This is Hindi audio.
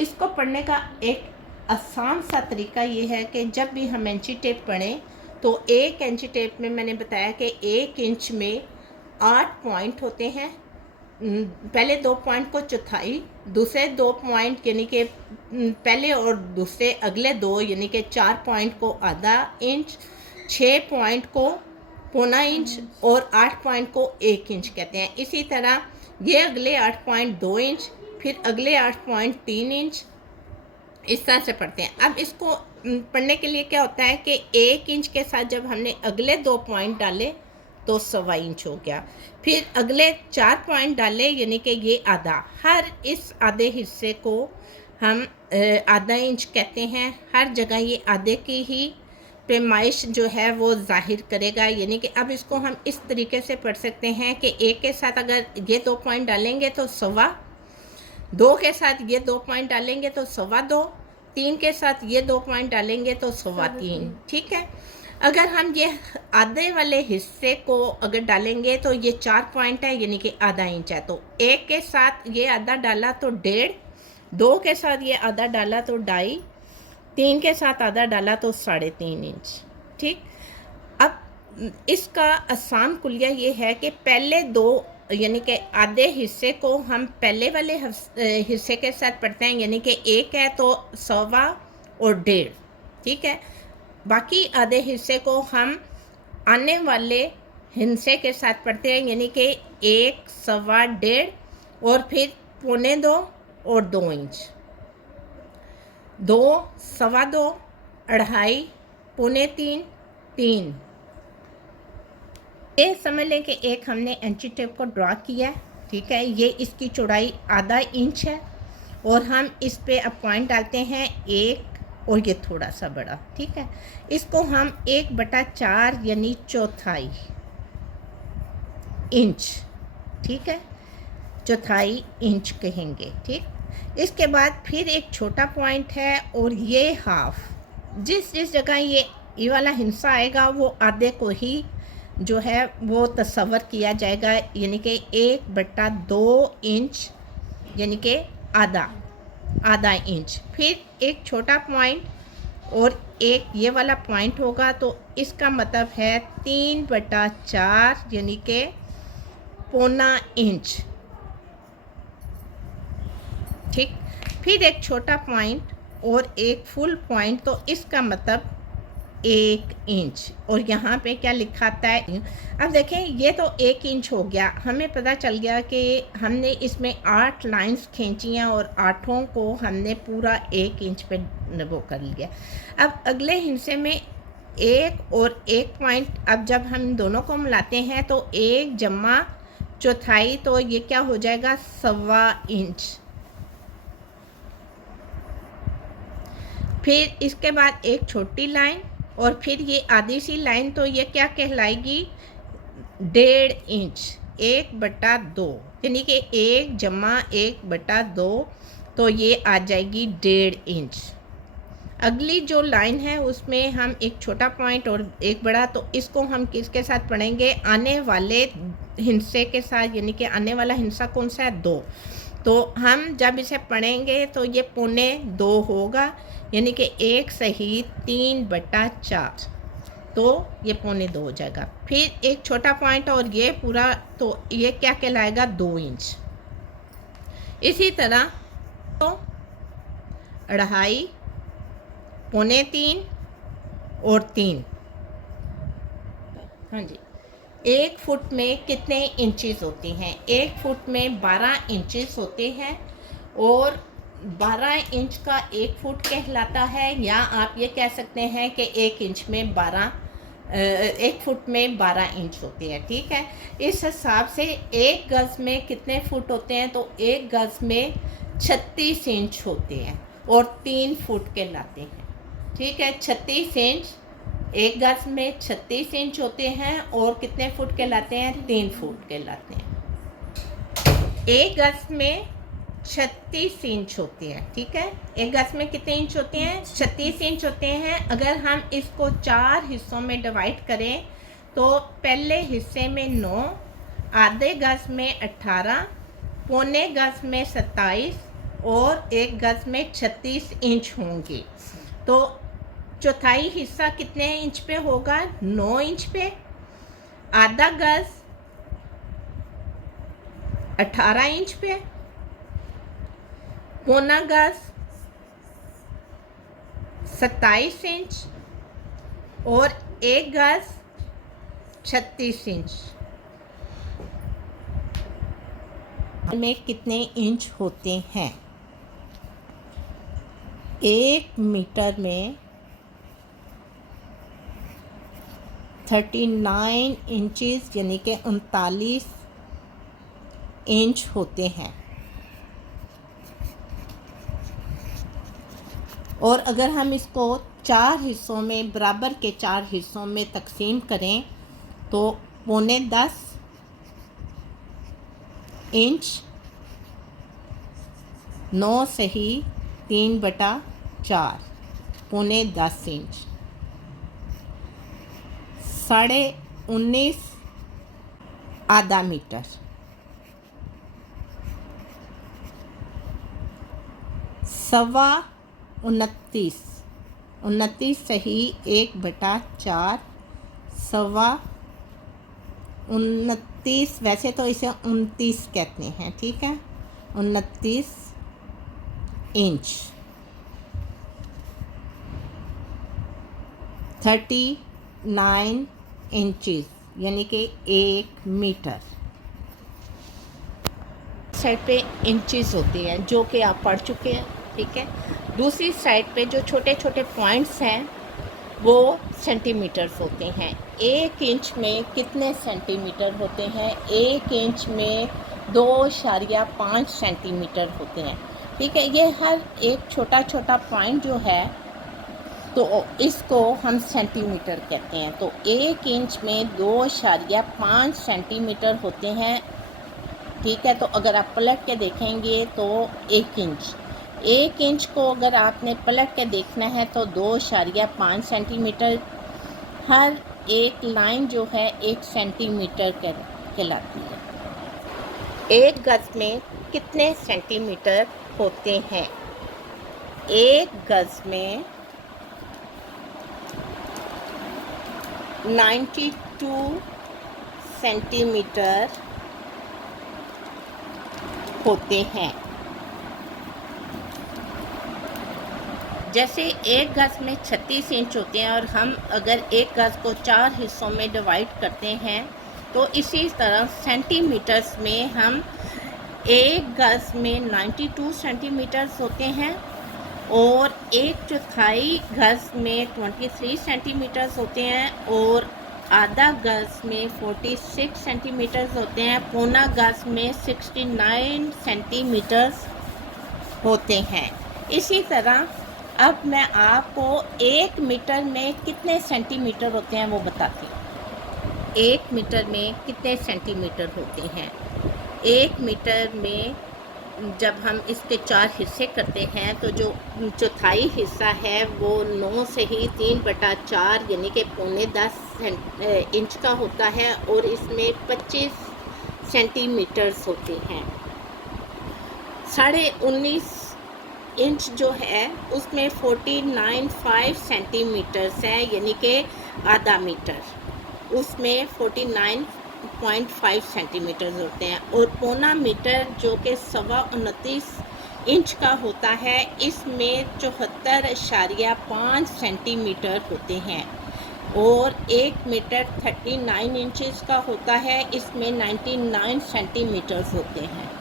इसको पढ़ने का एक आसान सा तरीका ये है कि जब भी हम इंची टेप पढ़ें तो एक इंची टेप में मैंने बताया कि 1 इंच में 8 पॉइंट होते हैं। पहले 2 पॉइंट को चौथाई, दूसरे 2 पॉइंट यानी कि पहले और दूसरे अगले 2 यानी कि 4 पॉइंट को आधा इंच, 6 पॉइंट को पौना इंच और 8 पॉइंट को 1 इंच कहते हैं। इसी तरह ये अगले 8 पॉइंट 2 इंच, फिर अगले 8 पॉइंट 3 इंच, इस तरह से पढ़ते हैं। अब इसको पढ़ने के लिए क्या होता है कि 1 इंच के साथ जब हमने अगले 2 पॉइंट डाले तो 1.25 इंच हो गया, फिर अगले 4 पॉइंट डाले यानी कि ये आधा, हर इस आधे हिस्से को हम आधा इंच कहते हैं। हर जगह ये आधे की ही पैमाइश जो है वो जाहिर करेगा। यानी कि अब इसको हम इस तरीके से पढ़ सकते हैं कि 1 के साथ अगर ये 2 पॉइंट डालेंगे तो 1.25, 2 के साथ ये 2 पॉइंट डालेंगे तो 2.25, 3 के साथ ये 2 पॉइंट डालेंगे तो 3.25। ठीक है। अगर हम ये आधे वाले हिस्से को अगर डालेंगे तो ये 4 पॉइंट है यानी कि आधा इंच है, तो 1 के साथ ये आधा डाला तो 1.5, 2 के साथ ये आधा डाला तो 2.5, 3 के साथ आधा डाला तो 3.5 इंच। ठीक। अब इसका आसान कुलिया ये है कि पहले 2 यानी कि आधे हिस्से को हम पहले वाले हिस्से के साथ पढ़ते हैं, यानी कि 1 है तो 1.25 और 1.5। ठीक है। बाकी आधे हिस्से को हम आने वाले हिस्से के साथ पढ़ते हैं, यानी कि 1, 1.25, 1.5 और फिर 1.25 और 2 इंच, 2, 2.25, 2.5, 3.25, 3। ये समझ लें कि एक हमने इंची टेप को ड्रा किया है। ठीक है। ये इसकी चौड़ाई आधा इंच है और हम इस पे अब पॉइंट डालते हैं 1 और ये थोड़ा सा बड़ा। ठीक है। इसको हम 1/4 यानी चौथाई इंच, ठीक है, चौथाई इंच कहेंगे। ठीक। इसके बाद फिर एक छोटा पॉइंट है और ये हाफ, जिस जिस जगह ये वाला हिस्सा आएगा वो आधे को ही जो है वो तस्वर किया जाएगा, यानी कि 1/2 इंच यानी कि आधा इंच। फिर एक छोटा पॉइंट और एक ये वाला पॉइंट होगा, तो इसका मतलब है 3/4 यानी कि पौना इंच। ठीक। फिर एक छोटा पॉइंट और एक फुल पॉइंट, तो इसका मतलब 1 इंच। और यहाँ पे क्या लिखा आता है, अब देखें ये तो 1 इंच हो गया। हमें पता चल गया कि हमने इसमें 8 लाइंस खींची हैं और 8 को हमने पूरा 1 इंच पे वो कर लिया। अब अगले हिस्से में 1 और 1 पॉइंट, अब जब हम दोनों को मिलाते हैं तो 1 जमा चौथाई, तो ये क्या हो जाएगा 1.25 इंच। फिर इसके बाद एक छोटी लाइन और फिर ये आधी सी लाइन, तो ये क्या कहलाएगी 1.5 इंच, 1/2 यानी कि 1 जमा 1/2, तो ये आ जाएगी 1.5 इंच। अगली जो लाइन है उसमें हम एक छोटा पॉइंट और एक बड़ा, तो इसको हम किसके साथ पढ़ेंगे, आने वाले हिस्से के साथ, यानी कि आने वाला हिस्सा कौन सा है 2। तो हम जब इसे पढ़ेंगे तो ये 1.25 होगा, यानी कि 1 सही 3/4, तो ये 1.25 हो जाएगा। फिर एक छोटा पॉइंट और ये पूरा, तो ये क्या कहलाएगा 2 इंच। इसी तरह तो 2.5, 3.25 और 3। हाँ जी। 1 फुट में कितने इंचेस होती हैं, 1 फुट में 12 इंचेस होते हैं और 12 इंच का 1 फुट कहलाता है, या आप ये कह सकते हैं कि 1 इंच में 1 फुट में 12 इंच होते हैं। ठीक है। इस हिसाब से 1 गज़ में कितने फुट होते हैं, तो 1 गज़ में 36 इंच होते हैं और 3 फुट कहलाते हैं। ठीक है। 36 इंच, 1 गज़ में 36 इंच होते हैं और कितने फुट कहलाते हैं, 3 फुट कहलाते हैं। 1 गज़ में 36 इंच होते हैं। ठीक है। 1 गज़ में कितने इंच होते हैं, 36 इंच होते हैं। अगर हम इसको 4 हिस्सों में डिवाइड करें तो पहले हिस्से में 9, आधे गज़ में 18, पौने गज़ में 27, और 1 गज में 36 इंच होंगे। तो चौथाई हिस्सा कितने इंच पे होगा? 9 इंच पे। आधा गज 18 इंच पे। पौना गज 27 इंच और 1 गज 36 इंच में कितने इंच होते हैं? 1 मीटर में 39 इंचेस यानी कि 39 इंच होते हैं। और अगर हम इसको 4 हिस्सों में, बराबर के 4 हिस्सों में तकसीम करें तो 9.25 इंच 9 से ही 3/4 9.25 इंच 19.5 आधा मीटर 29 से ही 1/4 29, वैसे तो इसे 29 कहते हैं, ठीक है, 29 इंच 39 इंचेस यानी कि 1 मीटर। साइड पे इंचेस होती हैं जो कि आप पढ़ चुके हैं, ठीक है। दूसरी साइड पे जो छोटे छोटे पॉइंट्स हैं वो सेंटीमीटर्स होते हैं। 1 इंच में कितने सेंटीमीटर होते हैं? 1 इंच में 2.5 सेंटीमीटर होते हैं, ठीक है। ये हर एक छोटा छोटा पॉइंट जो है तो इसको हम सेंटीमीटर कहते हैं। तो 1 इंच में 2.5 सेंटीमीटर होते हैं, ठीक है। तो अगर आप पलट के देखेंगे तो 1 इंच को अगर आपने पलट के देखना है तो 2.5 सेंटीमीटर। हर एक लाइन जो है 1 सेंटीमीटर कहलाती है। 1 गज में कितने सेंटीमीटर होते हैं? 1 गज में 92 सेंटीमीटर होते हैं। जैसे 1 गज में 36 इंच होते हैं और हम अगर 1 गज को 4 हिस्सों में डिवाइड करते हैं तो इसी तरह सेंटीमीटर्स में हम 1 गज में 92 सेंटीमीटर्स होते हैं और 1/4 गज में 23 सेंटीमीटर्स होते हैं और आधा गज में 46 सेंटीमीटर्स होते हैं। पौना गज में 69 सेंटीमीटर्स होते हैं। इसी तरह अब मैं आपको 1 मीटर में कितने सेंटीमीटर होते हैं वो बताती हूँ। 1 मीटर में कितने सेंटीमीटर होते हैं? 1 मीटर में जब हम इसके 4 हिस्से करते हैं तो जो चौथाई हिस्सा है वो 9 से ही 3/4 यानी कि 9.25 इंच का होता है और इसमें 25 सेंटीमीटर्स होते हैं। 19.5 इंच जो है उसमें 49.5 सेंटीमीटर्स है यानी कि आधा मीटर, उसमें 49.5 सेंटीमीटर होते हैं। और पौना मीटर जो कि 29.25 इंच का होता है इसमें 74.5 सेंटीमीटर होते हैं। और 1 मीटर 39 इंचेस का होता है, इसमें 99 सेंटीमीटर्स होते हैं।